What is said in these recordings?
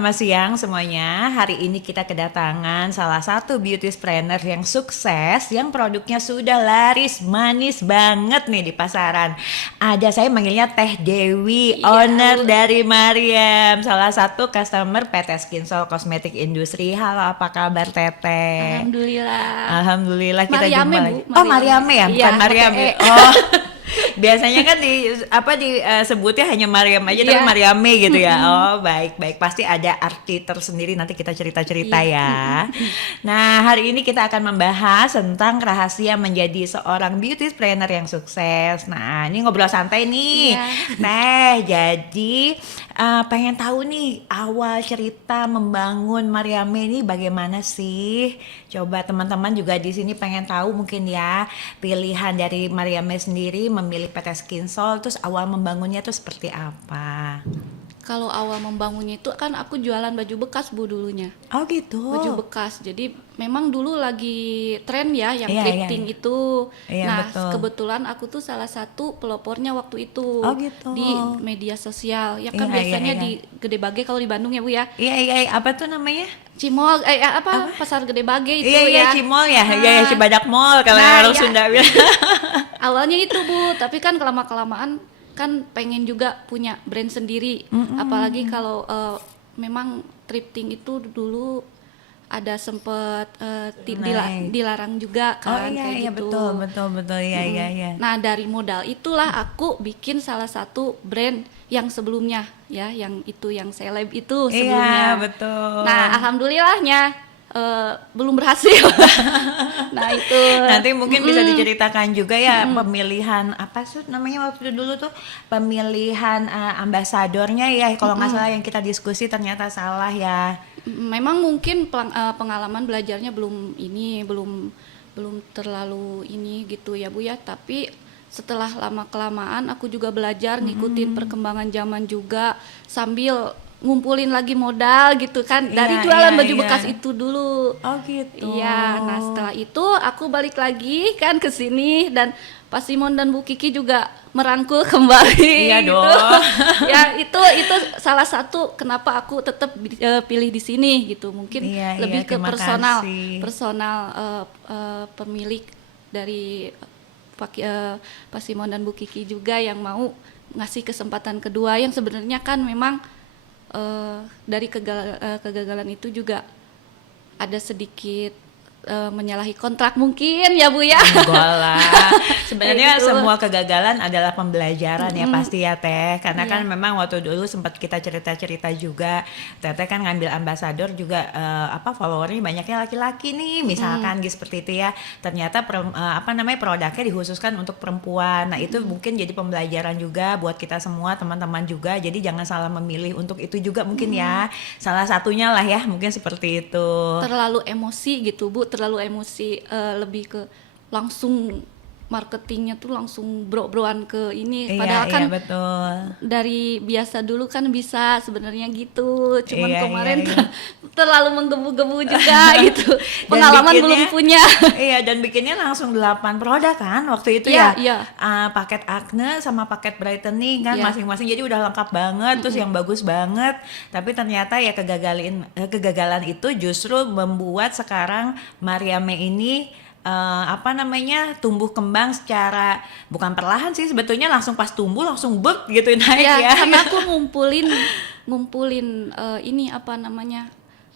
selamat siang semuanya. Hari ini kita kedatangan salah satu beauty planner yang sukses, yang produknya sudah laris manis banget nih di pasaran. Ada, saya manggilnya Teh Dewi, Iya, owner Bu. dari Mariam, salah satu customer PT Skinsol Cosmetic Industry. Halo, apa kabar Teteh? Alhamdulillah. Alhamdulillah kita Mariame, jumpa Bu. lagi. Oh, Mariame ya, Iya, bukan Mariam pakai ya. E. Oh. Biasanya kan sebutnya hanya Mariam aja tapi Iya. Mariame gitu ya. Mm-mm. Oh, baik-baik. Pasti ada arti tersendiri, nanti kita cerita-cerita Iya. ya. Nah, hari ini kita akan membahas tentang rahasia menjadi seorang beauty planner yang sukses. Nah, ini ngobrol santai nih. Iya. Jadi pengen tahu nih awal cerita membangun Mariame ini bagaimana sih? Coba teman-teman juga di sini pengen tahu mungkin ya pilihan dari Mariame sendiri memilih PT Skinsol, terus awal membangunnya tuh seperti apa? Kalau awal membangunnya itu kan aku jualan baju bekas, Bu, dulunya. Oh gitu. Baju bekas. Jadi memang dulu lagi tren ya yang Iya, thrifting iya. itu. Iya, Nah, betul. kebetulan aku tuh salah satu pelopornya waktu itu Oh, gitu. di media sosial. Ya kan Iya, iya, biasanya iya. di Gede Bage kalau di Bandung ya, Bu ya. Iya, iya, iya. Apa tuh namanya? Cimol Pasar Gede Bage itu Iya, iya, ya. Cimol ya. Nah, Iya, iya, Cibadak Mall kalau nah, orang iya. Sunda bilang. Awalnya itu, Bu, tapi kan kelamaan kan pengen juga punya brand sendiri. Apalagi kalau memang thrifting itu dulu ada sempet Naik. dilarang juga Oh kan, iya, kayak iya, gitu. betul. Iya, iya, iya. Nah, dari modal itulah aku bikin salah satu brand yang sebelumnya ya, yang seleb itu sebelumnya. Iya, betul. Nah, alhamdulillahnya belum berhasil. Nah, itu. Nanti mungkin bisa diceritakan juga ya pemilihan apa sih namanya waktu dulu tuh pemilihan ambasadornya ya kalau nggak salah yang kita diskusi ternyata salah ya. Memang mungkin pengalaman belajarnya belum terlalu ini gitu ya, Bu ya, tapi setelah lama kelamaan aku juga belajar ngikutin perkembangan zaman juga sambil ngumpulin lagi modal gitu kan dari Iya, jualan iya, baju iya. bekas itu dulu. Oh gitu. Iya, nah setelah itu aku balik lagi kan ke sini dan Pak Simon dan Bu Kiki juga merangkul kembali. Iya gitu. dong. Ya itu Salah salah satu kenapa aku tetap pilih di sini gitu. Mungkin Iya, iya, lebih ke terima kasih. personal pemilik dari Pak Simon dan Bu Kiki juga yang mau ngasih kesempatan kedua yang sebenarnya kan memang dari kegagalan itu juga ada sedikit menyalahi kontrak mungkin ya, Bu ya. Enggak lah. Sebenarnya Kayak gitu. semua kegagalan adalah pembelajaran ya pasti ya Teh. Karena kan memang waktu dulu sempat kita cerita-cerita juga, Teteh kan ngambil ambasador juga followernya banyaknya laki-laki nih, misalkan gitu seperti itu ya. Ternyata produknya dikhususkan untuk perempuan. Nah, itu mungkin jadi pembelajaran juga buat kita semua teman-teman juga. Jadi jangan salah memilih untuk itu juga mungkin ya. Salah satunya lah ya, mungkin seperti itu. Terlalu emosi gitu, Bu, terlalu emosi, lebih ke langsung marketingnya tuh langsung bro-broan ke ini, padahal kan Iya, betul. dari biasa dulu kan bisa sebenarnya gitu, cuman Iya, kemarin iya, iya. terlalu menggebu-gebu juga gitu, pengalaman bikinnya- belum punya. Iya, dan bikinnya langsung 8 produk kan waktu itu Iya, ya. iya. Paket acne sama paket brightening kan Iya. masing-masing, jadi udah lengkap banget, terus yang bagus banget. Tapi ternyata ya kegagalan itu justru membuat sekarang Mariame ini tumbuh kembang secara bukan perlahan sih sebetulnya, langsung pas tumbuh langsung gitu naik Ya, ya. karena aku ngumpulin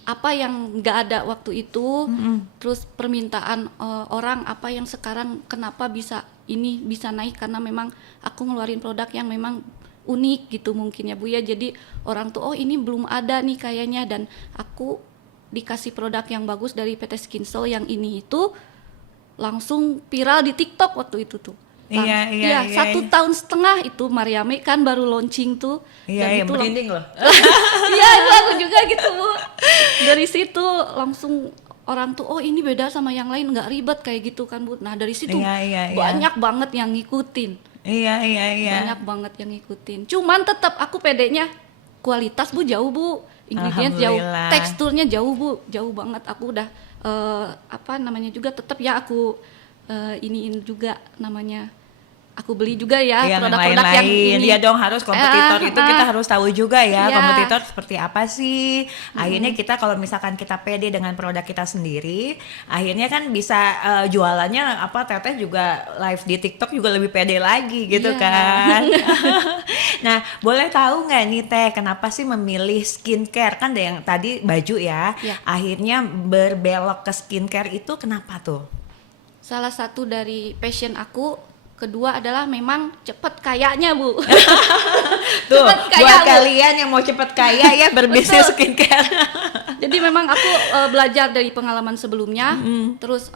apa yang nggak ada waktu itu, terus permintaan orang apa yang sekarang kenapa bisa naik, karena memang aku ngeluarin produk yang memang unik gitu mungkin ya, Bu ya. Jadi orang tuh oh ini belum ada nih kayaknya, dan aku dikasih produk yang bagus dari PT Skinsol yang ini itu langsung viral di TikTok waktu itu tuh. Iya, 1,5 tahun itu Mariame kan baru launching tuh. Iya, Dan itu merinding loh. Iya, itu aku juga gitu, Bu. Dari situ langsung orang tuh oh ini beda sama yang lain, nggak ribet kayak gitu kan, Bu. Nah, dari situ Iya. banyak banget yang ngikutin. Iya. Banyak banget yang ngikutin. Cuman tetap aku pedenya kualitas, Bu, jauh, Bu. Ingredients jauh, Alhamdulillah. teksturnya jauh, Bu. Jauh banget. Aku udah juga tetap ya aku iniin juga namanya aku beli juga ya yang produk-produk yang lain-lain. ini. Iya dong, harus kompetitor itu kita harus tahu juga ya, Iya. kompetitor seperti apa sih. Akhirnya kita kalau misalkan kita pede dengan produk kita sendiri, akhirnya kan bisa jualannya apa, Teteh juga live di TikTok juga lebih pede lagi gitu Iya. kan. Nah, boleh tahu nggak nih Teh, kenapa sih memilih skincare? Kan ada yang tadi baju ya, Iya. akhirnya berbelok ke skincare itu kenapa tuh? Salah satu dari passion aku. Kedua adalah memang cepet kayanya, Bu. Tuh, Cepet kaya, buat Bu. kalian yang mau cepet kaya ya berbisnis Betul. skincare. Jadi memang aku belajar dari pengalaman sebelumnya, terus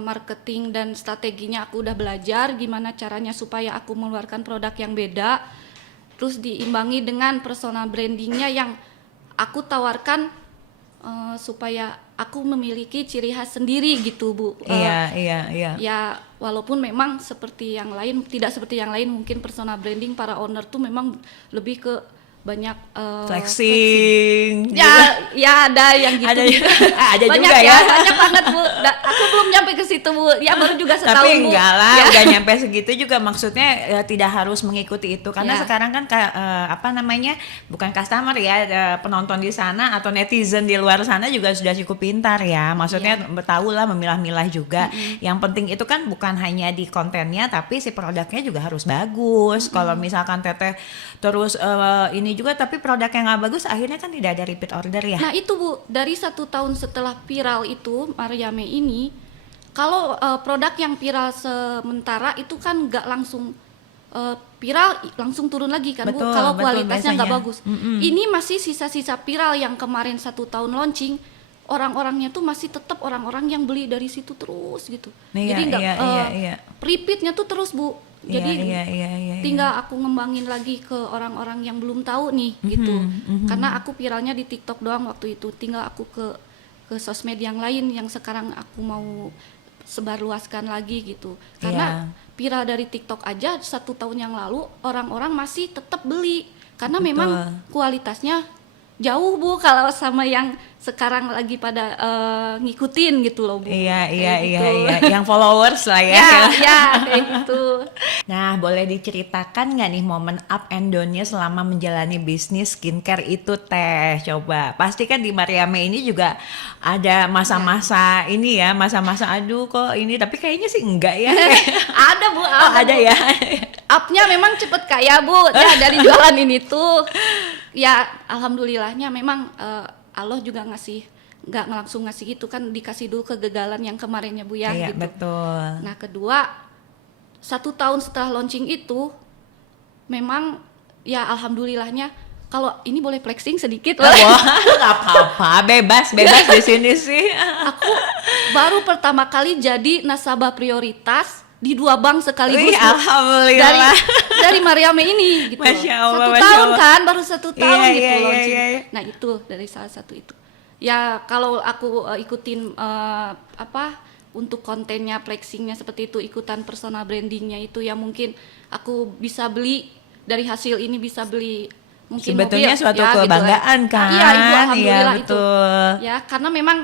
marketing dan strateginya aku udah belajar gimana caranya supaya aku mengeluarkan produk yang beda, terus diimbangi dengan personal brandingnya yang aku tawarkan supaya aku memiliki ciri khas sendiri gitu, Bu. Iya. Ya walaupun memang seperti yang lain, tidak seperti yang lain, mungkin personal branding para owner tuh memang lebih ke banyak Flexing. ya ada yang gitu. Ada Banyak juga ya. banyak banget, Bu. Aku belum nyampe ke situ, Bu. Ya baru juga setahun, Tapi Bu. enggak lah, Ya. udah nyampe segitu juga maksudnya tidak harus mengikuti itu karena Ya. sekarang kan apa namanya, bukan customer ya, penonton di sana atau netizen di luar sana juga sudah cukup pintar ya, maksudnya tahu lah memilah-milah juga. Yang penting itu kan bukan hanya di kontennya tapi si produknya juga harus bagus. Kalau misalkan Teteh terus ini juga tapi produk yang nggak bagus akhirnya kan tidak ada repeat order ya. Nah itu, Bu, dari 1 tahun setelah viral itu Mariame ini, kalau produk yang viral sementara itu kan nggak langsung viral langsung turun lagi kan, Bu, Betul, kalau betul, kualitasnya nggak biasanya. bagus. Ini masih sisa-sisa viral yang kemarin 1 tahun launching, orang-orangnya tuh masih tetap orang-orang yang beli dari situ terus gitu. Iya, Jadi nggak iya. repeatnya tuh terus, Bu. Jadi Iya. tinggal aku ngembangin lagi ke orang-orang yang belum tahu nih gitu. Karena aku viralnya di TikTok doang waktu itu. Tinggal aku ke sosmed yang lain yang sekarang aku mau sebarluaskan lagi gitu. Karena viral dari TikTok aja 1 tahun yang lalu orang-orang masih tetap beli karena memang kualitasnya jauh, Bu, kalau sama yang sekarang lagi pada ngikutin gitu loh, Bu. Iya. Kayak gitu. Yang followers lah ya. Ya, kayak gitu. Nah, boleh diceritakan nggak nih momen up and down-nya selama menjalani bisnis skincare itu, Teh? Coba. Pasti kan di Mariame ini juga ada masa-masa ini ya, masa-masa aduh kok ini, tapi kayaknya sih enggak ya. Ada, Bu. Oh, ada Bu. ya. Up-nya memang cepet kaya, Bu. Ya dari jualan ini tuh. Ya alhamdulillahnya memang Allah juga nggak langsung ngasih gitu kan, dikasih dulu kegagalan yang kemarinnya, Bu, ya Iya, gitu. betul. Nah kedua 1 tahun setelah launching itu memang ya alhamdulillahnya, kalau ini boleh flexing sedikit Wah, nggak apa-apa, bebas di sini sih. aku baru pertama kali jadi nasabah prioritas di 2 bank sekaligus, Wih, Bu. alhamdulillah. dari Mariame ini gitu. Masya Allah, 1 Masya tahun Allah. kan, baru 1 tahun Iya, gitu iya, launching. iya. Nah itu dari salah satu itu. Ya kalau aku ikutin untuk kontennya, flexingnya seperti itu, ikutan personal brandingnya itu ya mungkin aku bisa beli dari hasil ini, bisa beli mungkin Sebetulnya mobil, suatu ya, kebanggaan gitu. kan. Iya, Ibu, alhamdulillah Iya, itu. betul. Ya karena memang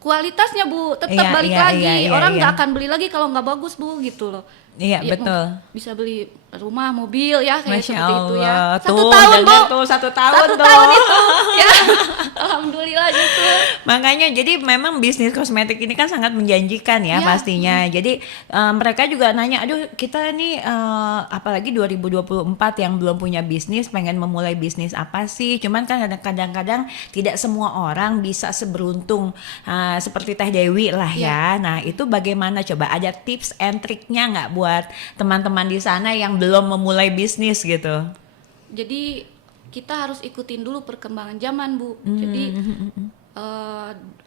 kualitasnya, Bu, tetap Iya, balik iya, lagi. iya, Orang iya. nggak akan beli lagi kalau nggak bagus, Bu, gitu loh. Iya, Ya, betul. bisa beli rumah, mobil ya kayak Masya seperti itu ya. Allah. 1 Tuh, tahun, Bu. dengar tuh, 1 tahun 1 tuh. tahun itu. Ya. Alhamdulillah gitu. Makanya jadi memang bisnis kosmetik ini kan sangat menjanjikan ya, Ya. pastinya. Jadi mereka juga nanya, aduh kita nih apalagi 2024 yang belum punya bisnis, pengen memulai bisnis apa sih? Cuman kan kadang-kadang tidak semua orang bisa seberuntung seperti Teh Dewi lah ya. Nah itu bagaimana coba? Ada tips and triknya nggak buat teman-teman di sana yang belum memulai bisnis gitu? Jadi kita harus ikutin dulu perkembangan zaman, Bu. Jadi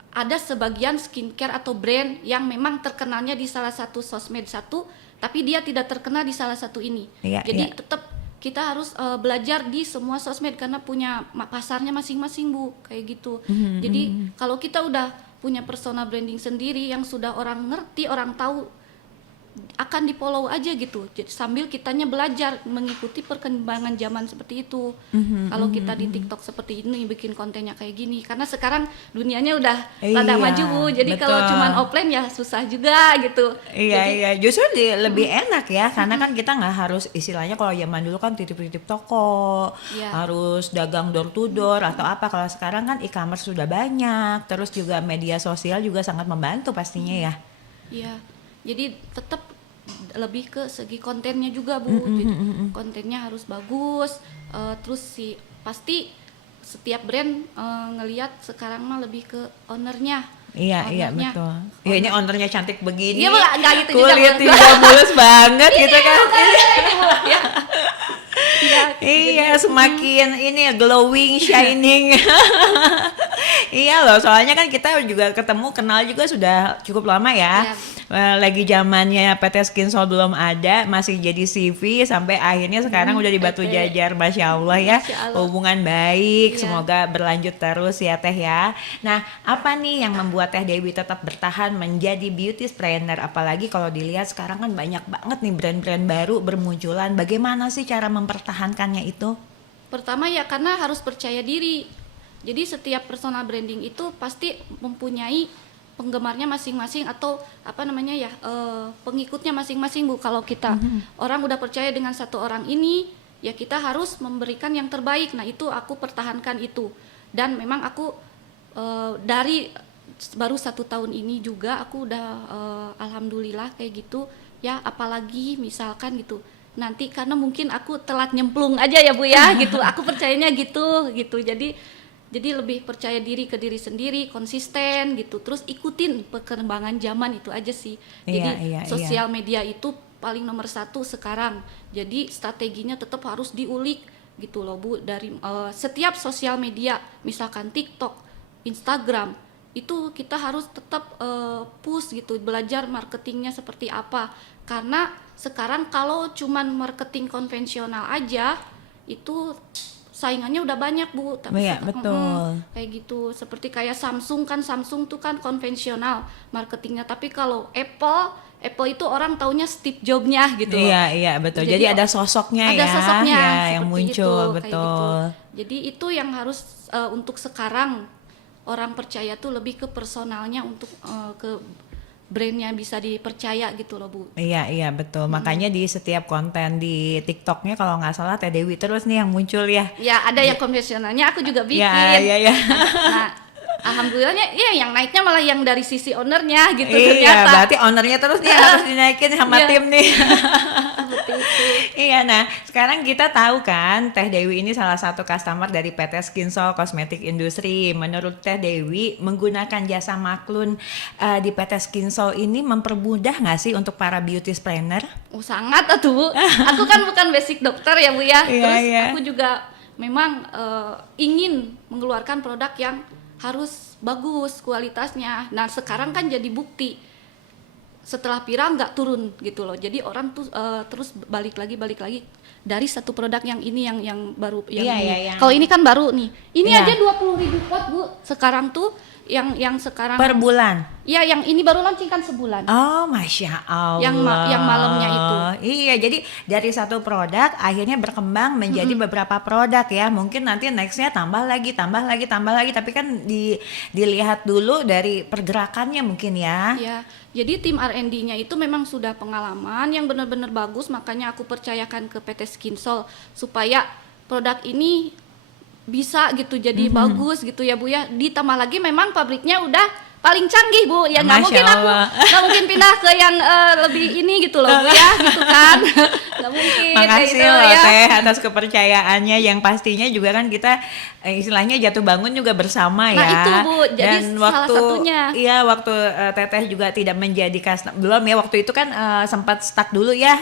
ada sebagian skincare atau brand yang memang terkenalnya di salah satu sosmed satu, tapi dia tidak terkenal di salah satu ini. Iya, Jadi iya. tetap kita harus belajar di semua sosmed karena punya pasarnya masing-masing, Bu, kayak gitu. Jadi kalau kita udah punya personal branding sendiri yang sudah orang ngerti, orang tahu akan di follow aja gitu. Jadi sambil kitanya belajar mengikuti perkembangan zaman seperti itu. Kalau kita di TikTok seperti ini bikin kontennya kayak gini, karena sekarang dunianya udah rada maju Bu. Jadi betul. kalau cuman offline ya susah juga gitu. Iya, justru lebih enak ya, karena kan kita nggak harus istilahnya kalau zaman dulu kan titip-titip toko, Iya. harus dagang door to door atau apa. Kalau sekarang kan e-commerce sudah banyak, terus juga media sosial juga sangat membantu pastinya ya. Iya, jadi tetap lebih ke segi kontennya juga Bu. Jadi kontennya harus bagus. Terus pasti setiap brand ngelihat sekarang mah lebih ke ownernya. Iya betul. Ya ini ownernya cantik begini. Iya, nggak gitu juga, kulit Bu. juga mulus banget gitu kan. Ya. Iya, semakin ini glowing, shining. Iya loh, soalnya kan kita juga kenal juga sudah cukup lama ya. Lagi zamannya PT Skinsol belum ada, masih jadi CV sampai akhirnya sekarang udah di Batu Jajar, Masya Allah ya. Masya Allah. Hubungan baik, Iya. semoga berlanjut terus ya Teh ya. Nah, apa nih yang membuat Teh Dewi tetap bertahan menjadi beauty trainer? Apalagi kalau dilihat sekarang kan banyak banget nih brand-brand baru bermunculan. Bagaimana sih cara mempertahankannya itu? Pertama ya karena harus percaya diri. Jadi setiap personal branding itu pasti mempunyai penggemarnya masing-masing atau apa namanya ya pengikutnya masing-masing Bu. Kalau kita orang udah percaya dengan satu orang ini, ya kita harus memberikan yang terbaik. Nah itu aku pertahankan itu. Dan memang aku dari baru 1 tahun ini juga aku udah alhamdulillah kayak gitu ya. Apalagi misalkan gitu nanti karena mungkin aku telat nyemplung aja ya Bu ya gitu. Aku percayanya gitu. Jadi lebih percaya diri ke diri sendiri, konsisten gitu. Terus ikutin perkembangan zaman itu aja sih. Jadi sosial media itu paling nomor 1 sekarang. Jadi strateginya tetap harus diulik gitu loh Bu. Dari setiap sosial media, misalkan TikTok, Instagram, itu kita harus tetap push gitu, belajar marketingnya seperti apa. Karena sekarang kalau cuman marketing konvensional aja itu saingannya udah banyak Bu. Tapi Iya, betul. kayak gitu. Seperti kayak Samsung tuh kan konvensional marketingnya. Tapi kalau Apple itu orang taunya Steve Jobs-nya gitu. Iya betul. Jadi ada sosoknya ada ya, sosoknya ya yang seperti muncul itu, betul. kayak gitu. Jadi itu yang harus untuk sekarang orang percaya tuh lebih ke personalnya untuk ke brandnya bisa dipercaya gitu loh Bu. Iya betul. Makanya di setiap konten di TikToknya kalau nggak salah Teh Dewi terus nih yang muncul ya. Ya ada yang konvensionalnya aku juga bikin. Iya. Nah, alhamdulillahnya ya yang naiknya malah yang dari sisi ownernya gitu Iya, ternyata. berarti ownernya terus nih yang harus dinaikin sama Iya. tim nih. Seperti itu. Iya, nah sekarang kita tahu kan Teh Dewi ini salah satu customer dari PT Skinsol Cosmetic Industry. Menurut Teh Dewi menggunakan jasa Maklun di PT Skinsol ini mempermudah nggak sih untuk para beauty planner? Oh sangat atuh Bu. Aku kan bukan basic dokter ya Bu ya. Iya, Terus iya. aku juga memang ingin mengeluarkan produk yang harus bagus kualitasnya. Nah sekarang kan jadi bukti setelah viral nggak turun gitu loh. Jadi orang tuh terus balik lagi dari satu produk yang ini yang baru yang Iya, ini. iya, yang- Kalau ini kan baru nih. Ini Iya. aja 20.000 pot Bu. Sekarang tuh yang sekarang Per bulan? ya yang ini baru launching kan sebulan. Oh, Masya Allah. Yang malamnya itu. Iya, jadi dari satu produk akhirnya berkembang menjadi beberapa produk ya. Mungkin nanti nextnya tambah lagi. Tapi kan dilihat dulu dari pergerakannya mungkin ya. Ya, jadi tim R&D-nya itu memang sudah pengalaman yang benar-benar bagus, makanya aku percayakan ke PT Skinsol supaya produk ini bisa gitu jadi bagus gitu ya Bu ya. Ditambah lagi memang pabriknya udah paling canggih Bu, ya nggak Masya mungkin aku Allah. nggak mungkin pindah ke yang lebih ini gitu loh Bu ya, gitu kan. Nggak mungkin kayak Makasih gitu loh ya. Teh atas kepercayaannya yang pastinya juga kan kita istilahnya jatuh bangun juga bersama Nah, ya. itu, Bu. Jadi Dan salah waktu satunya. Iya, waktu Teteh juga tidak menjadi belum ya waktu itu kan sempat stuck dulu ya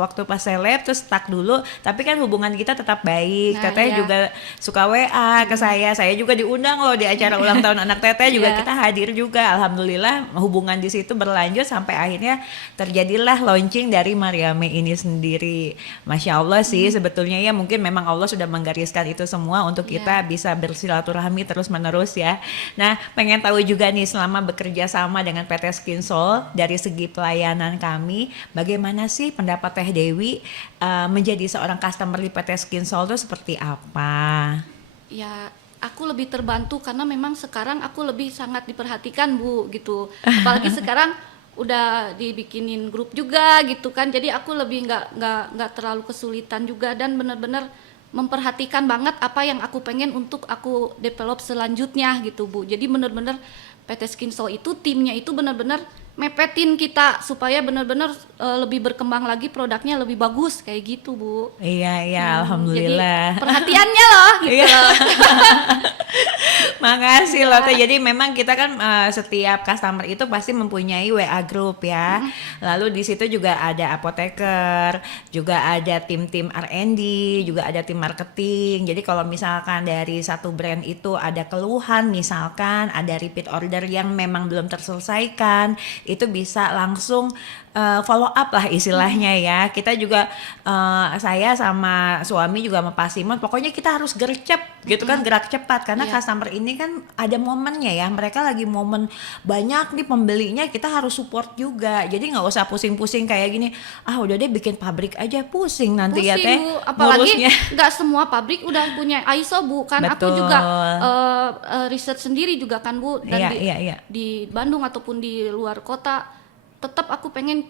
waktu pas seleb terus stuck dulu, tapi kan hubungan kita tetap baik. Nah, Teteh iya. juga suka WA ke saya juga diundang loh di acara ulang tahun anak Teteh juga Iya. kita hadir juga. Alhamdulillah hubungan di situ berlanjut sampai akhirnya terjadilah launching dari Mariame ini sendiri. sendiri. Masya Allah sih sebetulnya ya, mungkin memang Allah sudah menggariskan itu semua untuk kita bisa bersilaturahmi terus menerus ya. Nah, pengen tahu juga nih selama bekerja sama dengan PT Skinsol dari segi pelayanan kami, bagaimana sih pendapat Teh Dewi menjadi seorang customer di PT Skinsol itu seperti apa? Ya, aku lebih terbantu karena memang sekarang aku lebih sangat diperhatikan Bu gitu. Apalagi sekarang udah dibikinin grup juga gitu kan, jadi aku lebih nggak terlalu kesulitan juga dan benar-benar memperhatikan banget apa yang aku pengen untuk aku develop selanjutnya gitu Bu. Jadi benar-benar PT Skinsol itu timnya itu benar-benar mepetin kita supaya benar-benar lebih berkembang lagi, produknya lebih bagus kayak gitu Bu. Iya, alhamdulillah. Jadi perhatiannya loh gitu loh. Makasih loh Teh. Jadi memang kita kan setiap customer itu pasti mempunyai WA group ya. Lalu di situ juga ada apoteker, juga ada tim-tim R&D, juga ada tim marketing. Jadi kalau misalkan dari satu brand itu ada keluhan, misalkan ada repeat order yang memang belum terselesaikan, itu bisa langsung follow up lah istilahnya ya. Kita juga saya sama suami juga sama Pak Simon, pokoknya kita harus gercep gitu kan, gerak cepat karena customer ini kan ada momennya ya, mereka lagi momen banyak nih pembelinya, kita harus support juga. Jadi nggak usah pusing-pusing kayak gini, udah deh bikin pabrik aja, pusing nanti ya Teh. Bu. Apalagi nggak semua pabrik udah punya ISO Bu kan. Betul. Aku juga riset sendiri juga kan Bu, dan di Bandung ataupun di luar kota tetap aku pengen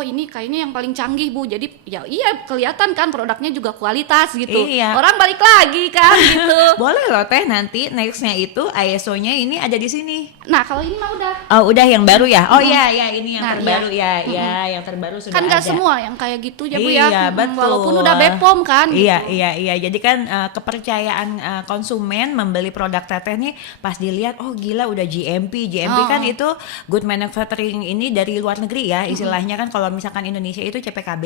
ini kayaknya yang paling canggih Bu. Jadi ya iya kelihatan kan produknya juga kualitas gitu. Iya. Orang balik lagi kan gitu. Boleh loh Teh, nanti nextnya itu ISO-nya ini ada di sini. Nah kalau ini mah udah. Oh udah yang baru ya? Oh iya ini yang terbaru iya. ya yang terbaru sudah kan ada. Kan nggak semua yang kayak gitu ya Bu ya. Iya betul. Walaupun udah BPOM kan. Iya gitu. iya. Jadi kan kepercayaan konsumen membeli produk Teteh nih pas dilihat, oh gila udah GMP kan itu Good Manufacturing ini dari luar negeri ya istilahnya kan. Kalau misalkan Indonesia itu CPKB,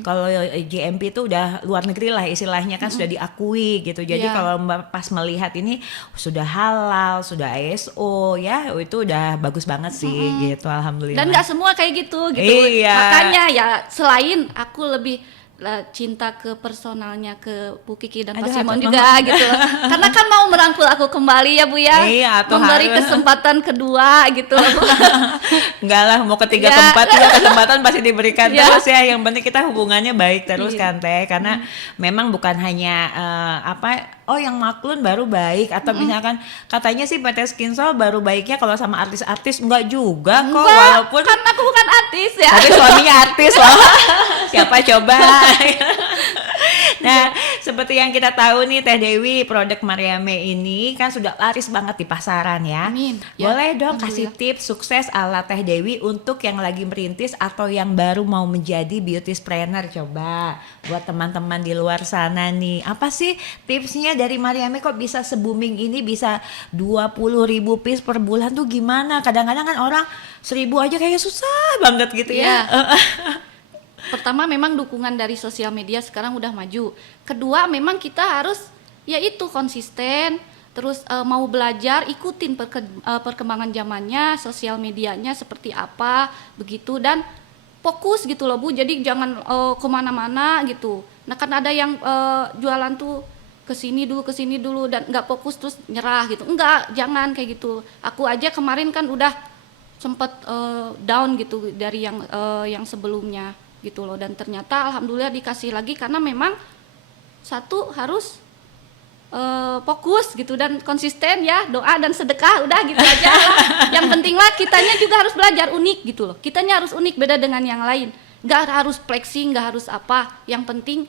kalau GMP itu udah luar negeri lah istilahnya kan, sudah diakui gitu. Jadi kalau Mbak pas melihat ini sudah halal, sudah ISO ya, itu udah bagus banget sih gitu, alhamdulillah. Dan nggak semua kayak gitu. Iya. Makanya ya selain aku lebih cinta ke personalnya ke Bu Kiki dan Pak Simon juga gitu loh. Karena kan mau merangkul aku kembali ya Bu ya. Iya, memberi kesempatan kedua gitu loh. Enggak lah, mau ketiga keempat juga kesempatan pasti diberikan terus ya. Yang penting kita hubungannya baik terus kan Teh. Karena memang bukan hanya yang maklun baru baik, atau misalkan katanya sih PT Skinsol baru baiknya kalau sama artis-artis, enggak juga kok. Walaupun kan aku bukan artis ya. Tapi suaminya artis loh. Siapa coba? Nah, seperti yang kita tahu nih Teh Dewi, produk Mariame ini kan sudah laris banget di pasaran ya. Amin. Boleh dong kasih tips sukses ala Teh Dewi untuk yang lagi merintis atau yang baru mau menjadi beauty planner, coba buat teman-teman di luar sana nih. Apa sih tipsnya dari Mariame kok bisa se-booming ini, bisa 20.000 piece per bulan tuh gimana? Kadang-kadang kan orang 1.000 aja kayak susah banget gitu ya. Pertama memang dukungan dari sosial media sekarang udah maju. Kedua memang kita harus yaitu konsisten, terus mau belajar, ikutin perkembangan zamannya, sosial medianya seperti apa begitu, dan fokus gitu loh Bu. Jadi jangan kemana-mana gitu. Nah kan ada yang jualan tuh kesini dulu dan nggak fokus terus nyerah gitu. Enggak, jangan kayak gitu. Aku aja kemarin kan udah sempet down gitu dari yang sebelumnya gitu loh, dan ternyata alhamdulillah dikasih lagi karena memang satu harus fokus gitu dan konsisten ya, doa dan sedekah udah gitu aja lah. Yang penting lah kitanya juga harus belajar unik gitu loh, kitanya harus unik beda dengan yang lain, nggak harus flexing, nggak harus apa, yang penting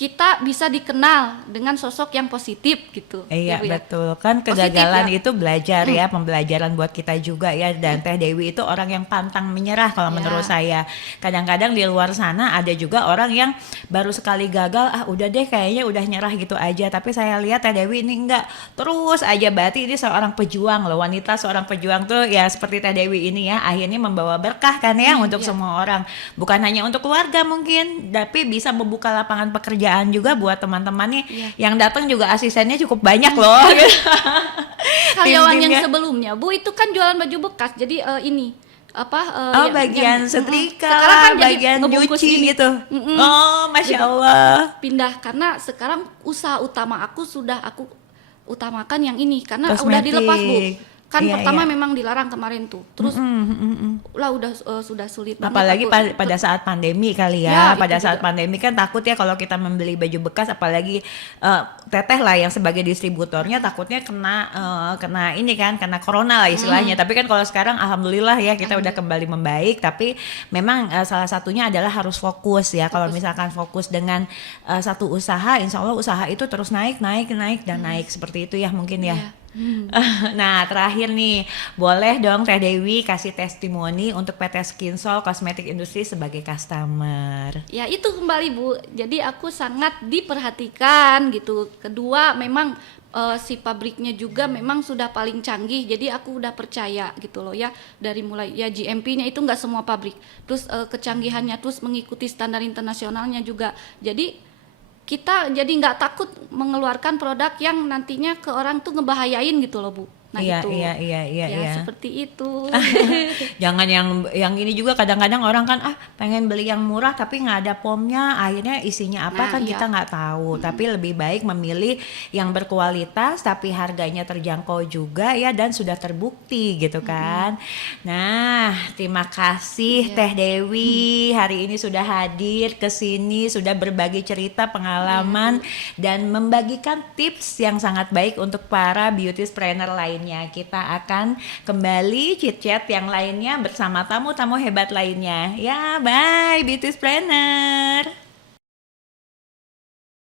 kita bisa dikenal dengan sosok yang positif gitu. Iya ya, betul, kan kegagalan positif, itu belajar ya, pembelajaran buat kita juga ya. Dan Teh Dewi itu orang yang pantang menyerah kalau menurut saya. Kadang-kadang di luar sana ada juga orang yang baru sekali gagal, udah deh kayaknya udah nyerah gitu aja. Tapi saya lihat Teh Dewi ini enggak, terus aja, berarti ini seorang pejuang loh, wanita seorang pejuang tuh ya seperti Teh Dewi ini ya, akhirnya membawa berkah kan ya untuk semua orang. Bukan hanya untuk keluarga mungkin, tapi bisa membuka lapangan pekerjaan juga buat teman-temannya yang datang, juga asistennya cukup banyak loh. Karyawan yang sebelumnya Bu itu kan jualan baju bekas, jadi ini bagian setrika, sekarang kan jadi bagian ngebungkus nyuci gini. gitu. Oh, Masya Allah. Pindah karena sekarang usaha utama aku sudah aku utamakan yang ini karena udah Kosmetik. dilepas Bu. Kan Iya, pertama iya. memang dilarang kemarin tuh. Terus lah udah sudah sulit banget Apalagi aku pada saat pandemi kali Ya, ya. Pada itu saat juga. pandemi kan takut ya kalau kita membeli baju bekas, apalagi teteh lah yang sebagai distributornya takutnya kena ini kan, kena corona lah istilahnya. Tapi kan kalau sekarang alhamdulillah ya kita udah kembali membaik. Tapi memang salah satunya adalah harus fokus ya. Kalau misalkan fokus dengan satu usaha, insya Allah usaha itu terus naik dan naik seperti itu ya mungkin ya. Iya. Nah, terakhir nih, boleh dong Teh Dewi kasih testimoni untuk PT Skinsol Kosmetik Industri sebagai customer. Ya itu kembali Bu, jadi aku sangat diperhatikan gitu. Kedua memang si pabriknya juga memang sudah paling canggih, jadi aku udah percaya gitu loh ya. Dari mulai ya GMP-nya itu nggak semua pabrik, terus kecanggihannya terus mengikuti standar internasionalnya juga. Jadi kita jadi nggak takut mengeluarkan produk yang nantinya ke orang tuh ngebahayain gitu loh Bu. Nah Iya, itu iya. ya seperti itu. Jangan yang ini juga kadang-kadang orang kan pengen beli yang murah tapi nggak ada pomnya, akhirnya isinya apa Nah, kan iya. kita nggak tahu. Tapi lebih baik memilih yang berkualitas tapi harganya terjangkau juga ya dan sudah terbukti gitu kan. Nah, terima kasih Iya. Teh Dewi hari ini sudah hadir ke sini, sudah berbagi cerita pengalaman dan membagikan tips yang sangat baik untuk para beauty trainer lainnya. Kita akan kembali chit-chat yang lainnya bersama tamu-tamu hebat lainnya. Ya, bye beauty planner.